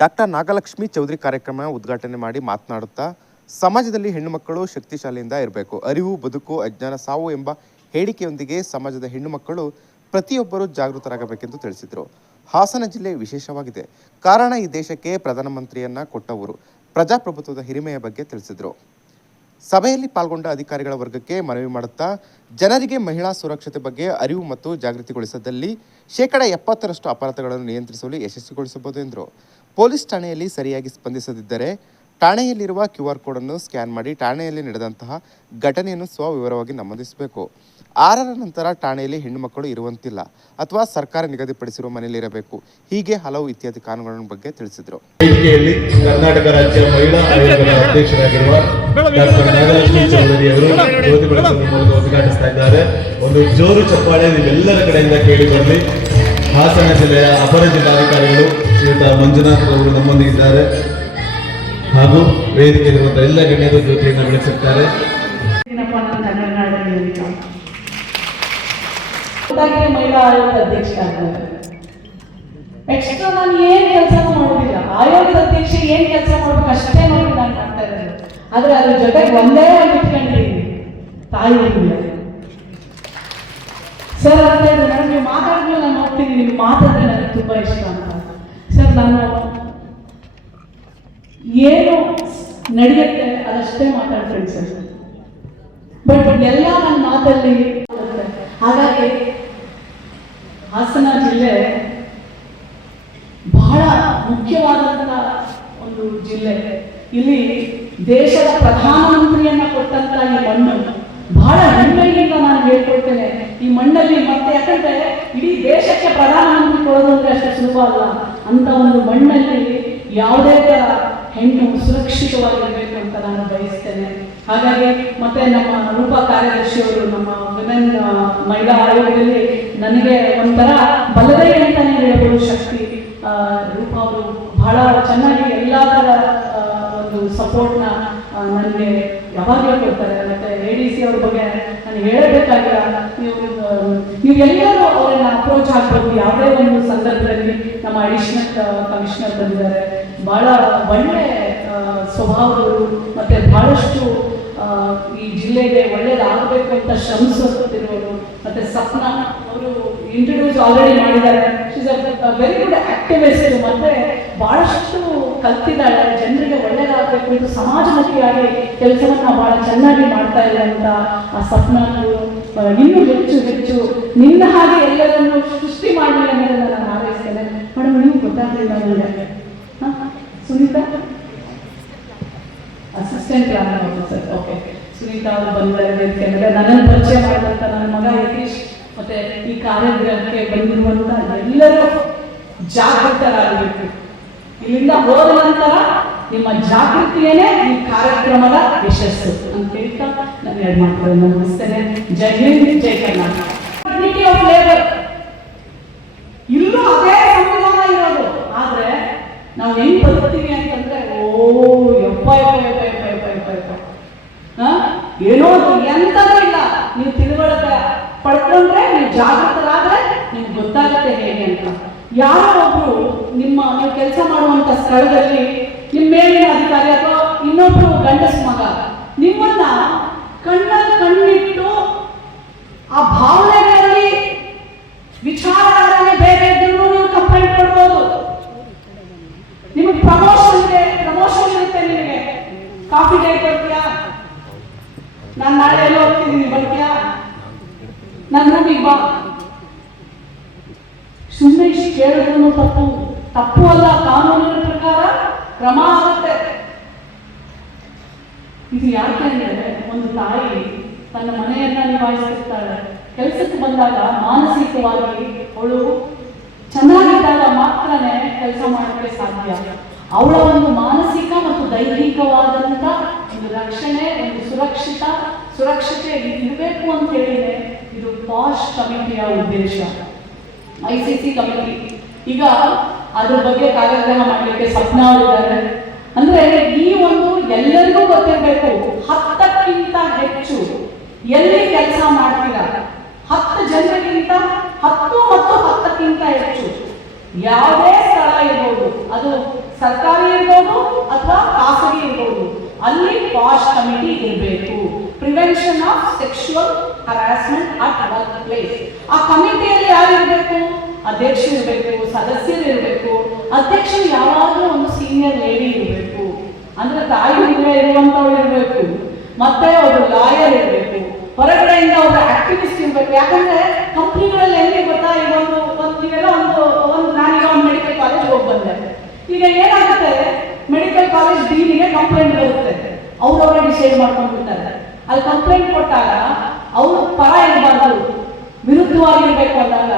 Doctor Nagalakshmi Chaudhary ಕಾರ್ಯಕ್ರಮ ಉದ್ಘಾಟನೆ ಮಾಡಿ ಮಾತನಾಡುತ್ತಾ, ಸಮಾಜದಲ್ಲಿ ಹೆಣ್ಣುಮಕ್ಕಳು ಶಕ್ತಿಶಾಲಿಯಿಂದ ಇರಬೇಕು, ಅರಿವು, ಬದುಕು, ಅಜ್ಞಾನ, ಸಾವು ಎಂಬ ಹೇಳಿಕೆಯೊಂದಿಗೆ ಸಮಾಜದ ಹೆಣ್ಣುಮಕ್ಕಳು ಪ್ರತಿಯೊಬ್ಬರೂ ಜಾಗೃತರಾಗಬೇಕೆಂದು ತಿಳಿಸಿದರು. ಹಾಸನ ಜಿಲ್ಲೆ ವಿಶೇಷವಾಗಿದೆ. ಕಾರಣ, ಈ ದೇಶಕ್ಕೆ ಪ್ರಧಾನಮಂತ್ರಿಯನ್ನ ಕೊಟ್ಟವರು ಪ್ರಜಾಪ್ರಭುತ್ವದ ಹಿರಿಮೆಯ ಬಗ್ಗೆ ತಿಳಿಸಿದರು. ಸಭೆಯಲ್ಲಿ ಪಾಲ್ಗೊಂಡ ಅಧಿಕಾರಿಗಳ ವರ್ಗಕ್ಕೆ ಮನವಿ ಮಾಡುತ್ತಾ, ಜನರಿಗೆ ಮಹಿಳಾ ಸುರಕ್ಷತೆ ಬಗ್ಗೆ ಅರಿವು ಮತ್ತು ಜಾಗೃತಿಗೊಳಿಸದಲ್ಲಿ ಶೇಕಡ ಎಪ್ಪತ್ತರಷ್ಟು ಅಪರಾಧಗಳನ್ನು ನಿಯಂತ್ರಿಸಲು ಯಶಸ್ವಿಗೊಳಿಸಬಹುದು ಎಂದರು. ಪೊಲೀಸ್ ಠಾಣೆಯಲ್ಲಿ ಸರಿಯಾಗಿ ಸ್ಪಂದಿಸದಿದ್ದರೆ ಠಾಣೆಯಲ್ಲಿರುವ ಕ್ಯೂ ಆರ್ ಕೋಡನ್ನು ಸ್ಕ್ಯಾನ್ ಮಾಡಿ ಠಾಣೆಯಲ್ಲಿ ನಡೆದಂತಹ ಘಟನೆಯನ್ನು ಸ್ವವಿವರವಾಗಿ ನಮೂದಿಸಬೇಕು. ಆರರ ನಂತರ ಠಾಣೆಯಲ್ಲಿ ಹೆಣ್ಣು ಮಕ್ಕಳು ಇರುವಂತಿಲ್ಲ ಅಥವಾ ಸರ್ಕಾರ ನಿಗದಿಪಡಿಸಿರುವ ಮನೆಯಲ್ಲಿರಬೇಕು ಹೀಗೆ ಹಲವು ಇತ್ಯಾದಿ ಕಾನೂನುಗಳ ಬಗ್ಗೆ ತಿಳಿಸಿದರು. ಕರ್ನಾಟಕ ರಾಜ್ಯ ಮಹಿಳಾ ಆಯೋಗದ ಅಧ್ಯಕ್ಷರಾಗಿರುವ ಡಾಕ್ಟರ್ ನಾಗಲಕ್ಷ್ಮಿ ಚೌಧರಿ ಅವರು ಉದ್ಘಾಟಿಸ್ತಾ ಇದ್ದಾರೆ. ಒಂದು ಜೋರು ಚಪ್ಪಾಳೆ ನಿಮ್ಮೆಲ್ಲರ ಕಡೆಯಿಂದ ಕೇಳಿ ಬರಲಿ. ಹಾಸನ ಜಿಲ್ಲೆಯ ಅಪರ ಜಿಲ್ಲಾಧಿಕಾರಿಗಳು ಶ್ರೀಯುತ ಮಂಜುನಾಥ್ ಅವರು ನಮ್ಮೊಂದಿಗಿದ್ದಾರೆ ಹಾಗೂ ವೇದಿಕೆಯಲ್ಲಿರುವಂತಹ ಎಲ್ಲ ಗಣ್ಯರು ಜ್ಯೋತಿಯನ್ನು ಬೆಳೆಸುತ್ತಾರೆ ಮಹಿಳಾ ಆಯೋಗದ ಅಧ್ಯಕ್ಷರಾಗಿದ್ದಾರೆ ಎಕ್ಸ್ಟ್ರಾ ನಾನು ಏನ್ ಕೆಲಸ ಮಾಡೋದಿಲ್ಲ? ಆಯೋಗದ ಅಧ್ಯಕ್ಷ ಏನ್ ಕೆಲಸ ಮಾಡ್ಬೇಕು ಅಷ್ಟೇ ನೋಡಿ ನಾನು ಮಾಡ್ತಾ ಇದ್ದೇನೆ ಆದ್ರೆ ಅದ್ರ ಜೊತೆಗೆ ಒಂದೇ ಒಂದು ಇಟ್ಕೊಂಡಿದ್ದೀನಿ ತಾಯಿ ಸರ್ ಅಂತ ಹೇಳಿದ್ರೆ ನನಗೆ ನೀವು ಮಾತಾಡಿದ್ಮೇಲೆ ನಾನು ಹೋಗ್ತೀನಿ. ನಿಮ್ಗೆ ಮಾತಾಡಿದ್ರೆ ನನಗೆ ತುಂಬಾ ಇಷ್ಟ ನಾನು ಏನು ನಡೆಯುತ್ತೆ ಅದಷ್ಟೇ ಮಾತಾಡ್ತೀನಿ ಸರ್ ಬಟ್ ಎಲ್ಲ ನನ್ನ ಮಾತಲ್ಲಿ ಹಾಗಾಗಿ ಹಾಸನ ಜಿಲ್ಲೆ ಬಹಳ ಮುಖ್ಯವಾದಂತ ಒಂದು ಜಿಲ್ಲೆ. ಇಲ್ಲಿ ದೇಶದ ಪ್ರಧಾನಮಂತ್ರಿಯನ್ನ ಕೊಟ್ಟಂತ ಈ ಮಣ್ಣು. ಬಹಳ ಹೆಮ್ಮೆಯಿಂದ ನಾನು ಹೇಳ್ಕೊಡ್ತೇನೆ ಈ ಮಣ್ಣಲ್ಲಿ ಮತ್ತೆ ಯಾಕಂದ್ರೆ ಇಡೀ ದೇಶಕ್ಕೆ ಪ್ರಧಾನಮಂತ್ರಿ ಕೊಡೋದು ಅಂದ್ರೆ ಅಷ್ಟು ಸುಲಭ ಅಲ್ಲ ಅಂತ ಒಂದು ಮಣ್ಣಲ್ಲಿ ಯಾವುದೇ ತರ ಹೆಣ್ಣು ಸುರಕ್ಷಿತವಾಗಿರಬೇಕು ಅಂತ ನಾನು ಬಯಸ್ತೇನೆ. ಹಾಗಾಗಿ ಮತ್ತೆ ನಮ್ಮ ರೂಪಾ ಕಾರ್ಯದರ್ಶಿಯವರು, ನಮ್ಮ ವಿಮೆನ್ ಮಹಿಳಾ ಆಯೋಗದಲ್ಲಿ ನನಗೆ ಒಂಥರ ಬಲದೇ ಅಂತಾನೆ ಹೇಳ್ಬೋದು ಶಕ್ತಿ. ರೂಪ ಅವರು ಬಹಳ ಚೆನ್ನಾಗಿ ಎಲ್ಲ ಥರ ಒಂದು ಸಪೋರ್ಟ್ನ ನನಗೆ ಯಾವಾಗಲೂ ಕೊಡ್ತಾರೆ. ಮತ್ತೆ ಎ ಡಿ ಸಿ ಅವ್ರ ಬಗ್ಗೆ ನಾನು ಹೇಳಬೇಕಾಗಿಲ್ಲ. ನೀವು ಆ, ನೀವು ಎಲ್ಲರೂ ಅವರನ್ನ ಅಪ್ರೋಚ್ ಆಗ್ಬೋದು ಯಾವುದೇ ಒಂದು ಸಂದರ್ಭದಲ್ಲಿ ನಮ್ಮ ಅಡಿಷನಲ್ ಕಮಿಷನರ್ ಬಂದಿದ್ದಾರೆ. ಬಹಳ ಒಳ್ಳೆ ಸ್ವಭಾವಗಳು ಮತ್ತೆ ಬಹಳಷ್ಟು ಈ ಜಿಲ್ಲೆಗೆ ಒಳ್ಳೇದಾಗಬೇಕು ಅಂತ ಶ್ರಮಿಸುತ್ತಿರುವರು ಮತ್ತೆ ಸಪ್ನ ಅವರು ಇಂಟ್ರೊಡ್ಯೂಸ್ ಆಲ್ರೆಡಿ ಮಾಡಿದ್ದಾರೆ. ವೆರಿ ಗುಡ್ ಆಕ್ಟಿವಿಸ್ಟ್ ಮತ್ತೆ ಬಹಳಷ್ಟು ಕಲ್ತಿದ್ದಾಳೆ. ಜನರಿಗೆ ಒಳ್ಳೇದಾಗಬೇಕು ಸಮಾಜಮುಖಿಯಾಗಿ ಕೆಲಸವನ್ನ ಬಹಳ ಚೆನ್ನಾಗಿ ಮಾಡ್ತಾ ಇದೆ ಅಂತ ಆ ಸಪ್ನಾಗಳು ಇನ್ನೂ ಹೆಚ್ಚು ಹೆಚ್ಚು ನಿನ್ನ ಹಾಗೆ ಎಲ್ಲರನ್ನು ಸೃಷ್ಟಿ ಮಾಡಿ ಅನ್ನೋದನ್ನ ನಾನು ಹಾರೈಸ್ತೇನೆ ಮೇಡಮ್ ನೀವು ಗೊತ್ತಾಗಲಿಲ್ಲ ನನಗೆ? ಸುನೀತಾ? ಅಸಿಸ್ಟೆಂಟ್ ಯಾರು ಸರ್? ಓಕೆ ಸುನೀತಾ ಅವರು ಬಂದಿದ್ದಾರೆ ವೇದಿಕೆಯಲ್ಲಿ ನನ್ನನ್ನು ಪರಿಚಯ ಮಾಡಿದಂತ ನನ್ನ ಮಗ ಯತೀಶ್ ಮತ್ತೆ ಈ ಕಾರ್ಯಕ್ರಮಕ್ಕೆ ಬಂದಿರುವಂತ ಎಲ್ಲರೂ ಜಾಗೃತರಾಗಬೇಕು. ಇಲ್ಲಿಂದ ಹೋದ ನಂತರ ನಿಮ್ಮ ಜಾಗೃತಿಯೇ ಈ ಕಾರ್ಯಕ್ರಮದ ಯಶಸ್ಸು ಅಂತ ಎರಡು ಮಾತುಗಳನ್ನು ಮುಗಿಸ್ತೇನೆ ಜೈ ಹಿಂದ್ ಜೈ ಕರ್ನಾಟಕ ಇಲ್ಲೂ ಅದೇ ಸಂವಿಧಾನ ಇರೋದು. ಆದ್ರೆ ನಾವು ಹೆಂಗ್ ಬದುಕ್ತೀವಿ ಅಂತಂದ್ರೆ, ಓ, ಯಪ್ಪ ಯಪ್ಪ ಯಪ್ಪ ಯಪ್ಪ ಯಪ್ಪ ಯಪ್ಪ? ಏನೋ ಎಂತದೂ ಇಲ್ಲ. ನೀವು ತಿಳುವಳಿಕೆ ಪಡ್ಕೊಂಡ್ರೆ, ನೀವು ಜಾಗೃತರಾದ್ರೆ ನಿಮ್ಗೆ ಗೊತ್ತಾಗುತ್ತೆ ಹೇಗೆ ಅಂತ. ಯಾರೋ ಒಬ್ರು ನಿಮ್ಮ ನೀವು ಕೆಲಸ ಮಾಡುವಂತ ಸ್ಥಳದಲ್ಲಿ ನಿಮ್ಮ ಮೇಲಿನ ಅಧಿಕಾರಿ ಅಥವಾ ಇನ್ನೊಬ್ರು ಗಂಡಸ ಮಗ, ನಿಮ್ಮನ್ನ ರೂಮಿಗೆ ಬಾ ಸುಮ್ಮನೆ ತಪ್ಪು ತಪ್ಪು ಅಲ್ಲ, ಕಾನೂನಿನ ಪ್ರಕಾರ ಕ್ರಮ ಆಗುತ್ತೆ. ಇದು ಯಾಕೆಂದ್ರೆ ಒಂದು ತಾಯಿ ತನ್ನ ಮನೆಯನ್ನ ನಿಭಾಯಿಸುತ್ತಾಳೆ. ಕೆಲಸಕ್ಕೆ ಬಂದಾಗ ಮಾನಸಿಕವಾಗಿ ಅವಳು ಚೆನ್ನಾಗಿದ್ದಾಗ ಮಾತ್ರನೇ ಕೆಲಸ ಮಾಡೋಕ್ಕೆ ಸಾಧ್ಯ. ಅವಳ ಒಂದು ಮಾನಸಿಕ ಮತ್ತು ದೈಹಿಕವಾದಂತ ಒಂದು ರಕ್ಷಣೆ, ಒಂದು ಸುರಕ್ಷಿತ, ಸುರಕ್ಷತೆ ಇರಬೇಕು ಅಂತ ಹೇಳಿದ್ರೆ ಪಾಶ್ ಕಮಿಟಿಯ ಉದ್ದೇಶ ಐ ಸಿ ಸಿ ಕಮಿಟಿ. ಈಗ ಅದ್ರ ಬಗ್ಗೆ ಕಾರ್ಯಕ್ರಮ ಮಾಡಲಿಕ್ಕೆ ಸ್ವಪ್ನ ಅವರಿದ್ದಾರೆ. ಅಂದ್ರೆ ಈ ಒಂದು ಎಲ್ಲರಿಗೂ ಗೊತ್ತಿರಬೇಕು, ಹತ್ತಕ್ಕಿಂತ ಹೆಚ್ಚು ಎಲ್ಲಿ ಕೆಲಸ ಮಾಡ್ತೀರಾ? ಹತ್ತು ಜನರಿಗಿಂತ ಹತ್ತು ಮತ್ತು ಹತ್ತಕ್ಕಿಂತ ಹೆಚ್ಚು ಯಾವುದೇ ಸ್ಥಳ ಇರ್ಬೋದು. ಅದು ಸರ್ಕಾರಿ ಇರ್ಬೋದು ಅಥವಾ ಖಾಸಗಿ ಇರ್ಬೋದು. ಅಲ್ಲಿ ಪಾಶ್ ಕಮಿಟಿ ಇರಬೇಕು. Prevention of sexual harassment at workplace ಆ ಕಮಿಟಿಯಲ್ಲಿ ಯಾರು ಇರಬೇಕು ಅಧ್ಯಕ್ಷರು ಇರಬೇಕು, ಸದಸ್ಯರು ಇರಬೇಕು, ಅಧ್ಯಕ್ಷರು ಯಾವಾಗಲೂ ಒಂದು ಸೀನಿಯರ್ ಲೇಡಿ ಇರಬೇಕು. ಅಂದ್ರೆ ತಾಯಿ ಮದುವೆ ಇರುವಂತವ್ರು ಇರಬೇಕು, ಮತ್ತೆ ಒಬ್ಬ ಲಾಯರ್ ಇರಬೇಕು, ಹೊರಗಡೆಯಿಂದ ಒಬ್ಬ ಆಕ್ಟಿವಿಸ್ಟ್ ಇರಬೇಕು. ಯಾಕಂದ್ರೆ ಕಂಪ್ನಿಗಳಲ್ಲಿ ಎಲ್ಲಿ ಗೊತ್ತಾ? ಈಗ ಒಂದು ಒಂದು ಒಂದು ಒಂದು ನಾನೀಗ ಒಂದು ಮೆಡಿಕಲ್ ಕಾಲೇಜ್ ಹೋಗಿ ಬಂದೆ. ಈಗ ಏನಾಗುತ್ತೆ? ಮೆಡಿಕಲ್ ಕಾಲೇಜ್ ಡೀನಿಗೆ ಕಂಪ್ಲೇಂಟ್ ಬರುತ್ತೆ. ಅವ್ರವರೇ ಡಿಸೈಡ್ ಮಾಡ್ಕೊಂಡ್ಬಿಡ್ತಾರೆ. ಅಲ್ಲಿ ಕಂಪ್ಲೇಂಟ್ ಕೊಟ್ಟಾಗ ಅವ್ರು ಪರ ಇರಬಾರ್ದು. ವಿರುದ್ಧವಾಗಿರ್ಬೇಕು ಅಂದಾಗ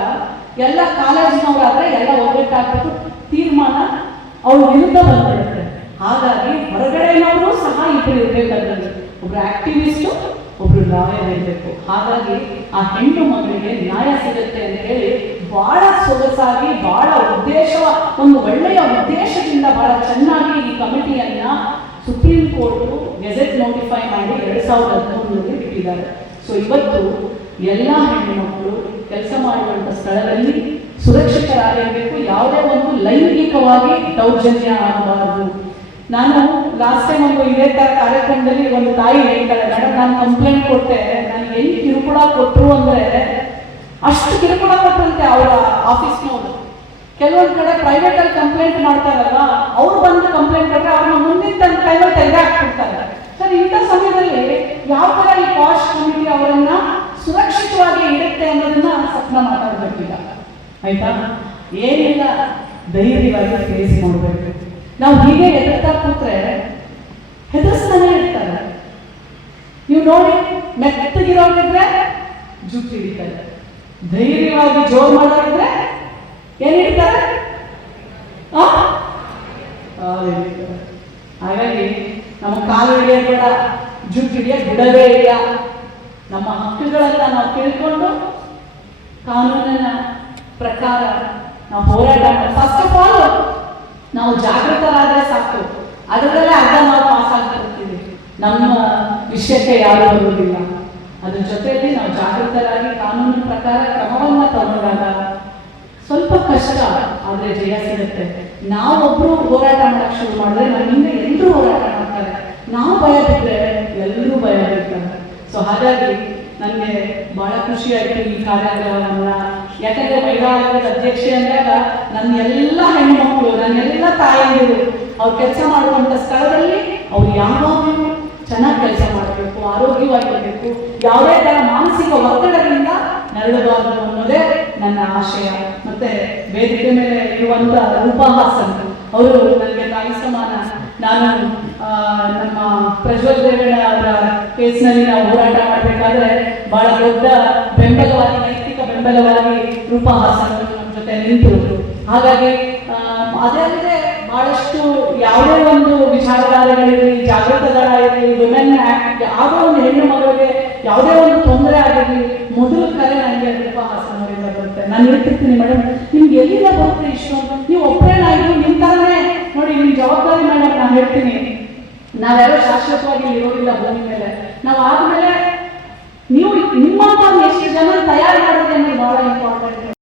ಎಲ್ಲ ಕಾಲೇಜಿನವರಾದ್ರೆ ಎಲ್ಲ ಒಗ್ಗಟ್ಟಾಗಬೇಕು ತೀರ್ಮಾನ ಅವ್ರ ವಿರುದ್ಧ ಬಂದ್ಬಿಡುತ್ತೆ ಹಾಗಾಗಿ ಹೊರಗಡೆನವರು ಸಹ ಇಬ್ಬರು ಇರ್ಬೇಕಾದ್ರೆ ಒಬ್ರು ಆಕ್ಟಿವಿಸ್ಟು ಒಬ್ರು ಲಾಯರ್ ಇರಬೇಕು. ಹಾಗಾಗಿ ಆ ಹೆಣ್ಣು ಮಗಳಿಗೆ ನ್ಯಾಯ ಸಿಗುತ್ತೆ ಅಂತ ಹೇಳಿ ಬಹಳ ಸೊಗಸಾಗಿ ಬಹಳ ಉದ್ದೇಶ, ಒಂದು ಒಳ್ಳೆಯ ಉದ್ದೇಶದಿಂದ ಬಹಳ ಚೆನ್ನಾಗಿ ಈ ಕಮಿಟಿಯನ್ನ ಸುಪ್ರೀಂ ಕೋರ್ಟ್ ಗೆಜೆಟ್ ನೋಟಿಫೈ ಮಾಡಿ ಎರಡ್ ಸಾವಿರದ ಹದಿಮೂರರಲ್ಲಿ ಬಿಟ್ಟಿದ್ದಾರೆ. ಸೊ ಇವತ್ತು ಎಲ್ಲ ಹೆಣ್ಣು ಮಕ್ಕಳು ಕೆಲಸ ಮಾಡುವಂತ ಸ್ಥಳದಲ್ಲಿ ಸುರಕ್ಷಿತರಾಗಿರಬೇಕು. ಯಾವುದೇ ಒಂದು ಲೈಂಗಿಕವಾಗಿ ದೌರ್ಜನ್ಯ ಆಗಬಾರದು. ನಾನು ಲಾಸ್ಟ್ ಟೈಮ್ ಒಂದು ಇದೇ ತರ ಕಾರ್ಯಕ್ರಮದಲ್ಲಿ ಒಂದು ತಾಯಿ ಹೇಳ್ತಾರೆ ಮೇಡಮ್ ನಾನು ಕಂಪ್ಲೇಂಟ್ ಕೊಟ್ಟೆ. ನಾನು ಎಲ್ಲಿ ಕಿರುಕುಳ ಕೊಟ್ಟರು ಅಂದ್ರೆ ಅಷ್ಟು ಕಿರುಕುಳ ಕೊಟ್ಟಂತೆ ಅವರ ಆಫೀಸ್ನವರು. ಕೆಲವೊಂದು ಕಡೆ ಪ್ರೈವೇಟ್ ಅಲ್ಲಿ ಕಂಪ್ಲೇಂಟ್ ಮಾಡ್ತಾರಲ್ಲ ಅವ್ರು ಬಂದು ಕಂಪ್ಲೇಂಟ್ ಕೊಟ್ಟರೆ ಅವ್ರನ್ನ ಮುಂದಿನ ತನ್ನ ಟೈಮಲ್ಲಿ ತೆಗೆದಾಕ್ಬಿಡ್ತಾರೆ. ಸರ್, ಇಂಥ ಸಮಯದಲ್ಲಿ ಯಾವ ತರ ಈ ಪಾಶ್ ಕಮಿಟಿ ಅವರನ್ನ ಸುರಕ್ಷಿತವಾಗಿ ಇಡುತ್ತೆ ಅನ್ನೋದನ್ನ ಮಾತಾಡಬೇಕೀಗ ಆಯ್ತಾ? ಏನಿಲ್ಲ ಧೈರ್ಯವಾಗಿ ಫೇಸ್ ಮಾಡಬೇಕು ನಾವು ಹೀಗೆ ಹೆದರ್ತಾ ಕೂತ್ರೆ ಹೆದರ್ಸ್ತಾನೆ ಇರ್ತಾರೆ. ನೀವು ನೋಡಿ, ಮೆತ್ತಗಿರೋರಿದ್ರೆ ಜುಟ್ಟು ಹಿಡಿತಾರೆ. ಧೈರ್ಯವಾಗಿ ಜೋರ್ ಮಾಡೋರಿದ್ರೆ ಏನ್ ಹಿಡಿತಾರೆ? ಆ? ಕಾಲು ಹಿಡಿತಾರೆ. ಹಾಗಾಗಿ ನಮ್ಮ ಕಾಲು ಹಿಡಿಯೋದು ಬೇಡ ಬಿಡದೇ ಇಲ್ಲ. ನಮ್ಮ ಹಕ್ಕುಗಳನ್ನ ನಾವು ತಿಳ್ಕೊಂಡು ಕಾನೂನಿನ ಪ್ರಕಾರ ನಾವು ಹೋರಾಟ ಫಸ್ಟ್ ಆಫ್ ಆಲ್ ನಾವು ಜಾಗೃತರಾದ್ರೆ ಸಾಕು. ಅದರಲ್ಲೇ ಅರ್ಧ ನಾವು ಪಾಸ್ ಆಗ್ತಿರ್ತೀವಿ ನಮ್ಮ ವಿಷಯಕ್ಕೆ ಯಾರು ಬರುವುದಿಲ್ಲ. ಅದ್ರ ಜೊತೆಯಲ್ಲಿ ನಾವು ಜಾಗೃತರಾಗಿ ಕಾನೂನಿನ ಪ್ರಕಾರ ಕ್ರಮವನ್ನ ತಗೊಂಡಾಗ ಸ್ವಲ್ಪ ಕಷ್ಟ ಆದ್ರೆ ಜಯ ಸಿಗುತ್ತೆ. ನಾವೊಬ್ರು ಹೋರಾಟ ಮಾಡಕ್ ಶುರು ಮಾಡಿದ್ರೆ ನಮ್ಮ ಹಿಂದೆ ಎಲ್ಲರೂ ಹೋರಾಟ ಮಾಡ್ತಾರೆ. ನಾವು ಭಯ ಬಿದ್ದರೆ ಎಲ್ಲರೂ ಭಯ ಬಿದ್ದಾರೆ ಸೊ ಹಾಗಾಗಿ ನನಗೆ ಬಹಳ ಖುಷಿ ಆಯ್ತು ಈ ಕಾರ್ಯಕ್ರಮವನ್ನು. ಯಾಕಂದರೆ ಆಯೋಗದ ಅಧ್ಯಕ್ಷೆ ಅಂದಾಗ ನನ್ನ ಎಲ್ಲ ಹೆಣ್ಮಕ್ಳು ನನ್ನೆಲ್ಲ ತಾಯಿಯರು ಅವ್ರು ಕೆಲಸ ಮಾಡುವಂಥ ಸ್ಥಳದಲ್ಲಿ ಅವ್ರು ಯಾವಾಗಲೂ ಚೆನ್ನಾಗಿ ಕೆಲಸ ಮಾಡಬೇಕು, ಆರೋಗ್ಯವಾಗಿರಬೇಕು, ಯಾವುದೇ ಥರ ಮಾನಸಿಕ ಒತ್ತಡದಿಂದ ನರಳಬಾರದು ಅನ್ನೋದೇ ನನ್ನ ಆಶಯ. ಮತ್ತೆ ವೇದಿಕೆ ಮೇಲೆ ಇರುವಂಥ ರೂಪಾ ಅವರು ನನಗೆ ತಾಯಿ ಸಮಾನ. ನಾನು ನಮ್ಮ ಪ್ರಜ್ವಲ್ ದೇವೇಡ ಅವರ ಕೇಸ್ನಲ್ಲಿ ನಾವು ಹೋರಾಟ ಮಾಡಬೇಕಾದ್ರೆ ಬಹಳ ದೊಡ್ಡ ಬೆಂಬಲವಾಗಿ, ನೈತಿಕ ಬೆಂಬಲವಾಗಿ ರೂಪಾ ಹಾಸನ್ ನಮ್ಮ ಜೊತೆ ನಿಂತು ಹಾಗಾಗಿ ಅದಲ್ಲದೆ ಬಹಳಷ್ಟು ಯಾವುದೇ ಒಂದು ವಿಚಾರಧಾರೆಗಳಿರಲಿ ಜಾಗೃತ ದಳ ಇರಲಿ ವಿಮೆನ್ ಆಕ್ಟ್ ಯಾವುದೋ ಒಂದು ಹೆಣ್ಣು ಮಗಳಿಗೆ ಯಾವುದೇ ಒಂದು ತೊಂದರೆ ಆಗಿರಲಿ, ಮೊದಲು ಕರೆ ನನಗೆ ರೂಪಾ ಹಾಸನ್ ಅವರಿಂದ ಬರುತ್ತೆ. ನಾನು ಹೇಳ್ತಿರ್ತೀನಿ ಮೇಡಮ್, ನಿಮ್ಗೆ ಎಲ್ಲಿಂದ ಬರುತ್ತೆ ಇಷ್ಟು ನೀವು ಒಬ್ಬರೇನಾಗಿ ನಿಮ್ಮ ಥರನೇ ನೋಡಿ ನಿಮ್ಮ ಜವಾಬ್ದಾರಿ ಮೇಡಮ್, ನಾನು ಹೇಳ್ತೀನಿ. ನಾವ್ಯಾರೋ ಶಾಶ್ವತವಾಗಿ ಇರೋದಿಲ್ಲ ಭೂಮಿ ಮೇಲೆ. ನಾವು ಆದ್ಮೇಲೆ ನೀವು ನಿಮ್ಮಂತ ಎಷ್ಟು ಜನ ತಯಾರಿ ಮಾಡೋದು ಅನ್ನೋದು ಬಹಳ ಇಂಪಾರ್ಟೆಂಟ್